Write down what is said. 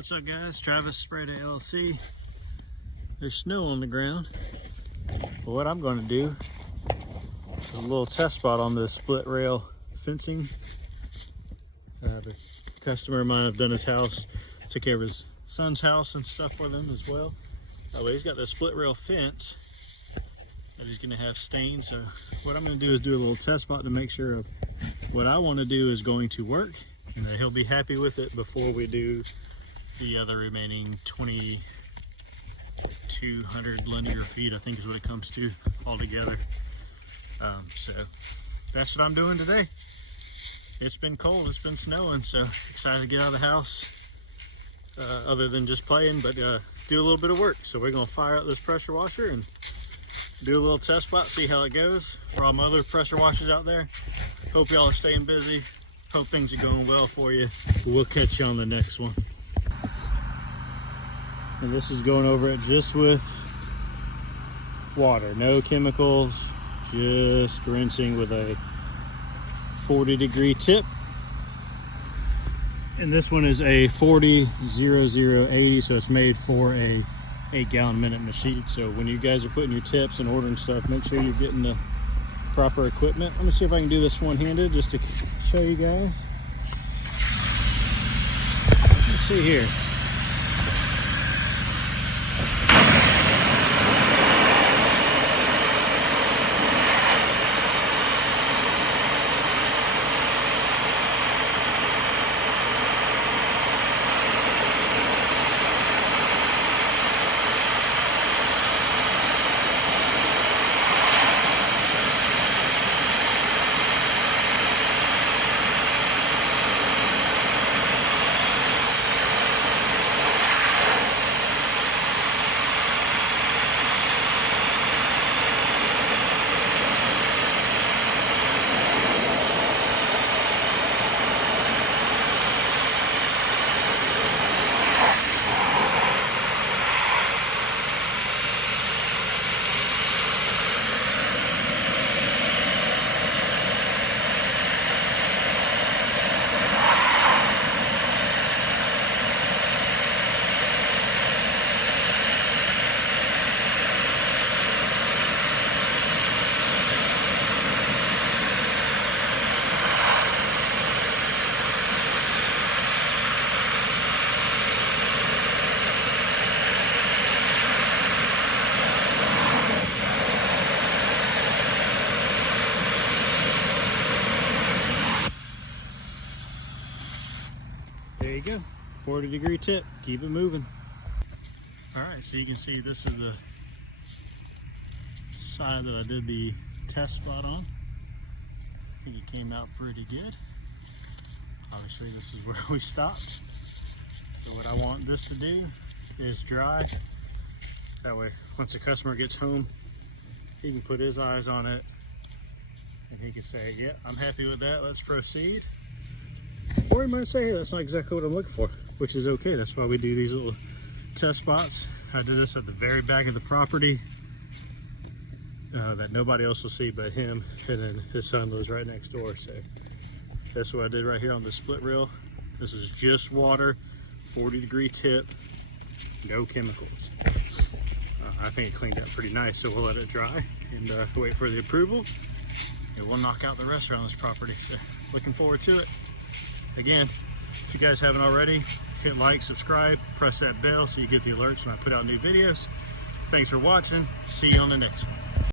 What's up, guys? Travis Spray Day LLC. There's snow on the ground. But what I'm going to do is a little test spot on this split rail fencing. The customer of mine have done his house, took care of his son's house and stuff for them as well. That way he's got this split rail fence that he's going to have stained. So what I'm going to do is do a little test spot to make sure what I want to do is going to work and that he'll be happy with it before we do the other remaining 2,200 linear feet, I think is what it comes to altogether. So that's what I'm doing today. It's been cold, it's been snowing, so excited to get out of the house, other than just playing, but do a little bit of work. So we're gonna fire up this pressure washer and do a little test spot, see how it goes. For all my other pressure washers out there, hope y'all are staying busy. Hope things are going well for you. We'll catch you on the next one. And this is going over it just with water, no chemicals, just rinsing with a 40-degree tip. And this one is a 40-0080, so it's made for a 8-gallon-minute machine. So when you guys are putting your tips and ordering stuff, make sure you're getting the proper equipment. Let me see if I can do this one-handed just to show you guys. Let's see here. There you go, 40-degree tip, keep it moving. All right, so you can see this is the side that I did the test spot on. I think it came out pretty good. Obviously this is where we stopped. So what I want this to do is dry. That way, once the customer gets home, he can put his eyes on it and he can say, yeah, I'm happy with that, let's proceed. Or he might say, hey, that's not exactly what I'm looking for, which is okay. That's why we do these little test spots. I did this at the very back of the property that nobody else will see but him, and then his son lives right next door. So that's what I did right here on the split rail. This is just water, 40-degree tip, no chemicals. I think it cleaned up pretty nice, so we'll let it dry and wait for the approval, and we'll knock out the rest around this property. So looking forward to it. Again, if you guys haven't already, hit like, subscribe, press that bell so you get the alerts when I put out new videos. Thanks for watching. See you on the next one.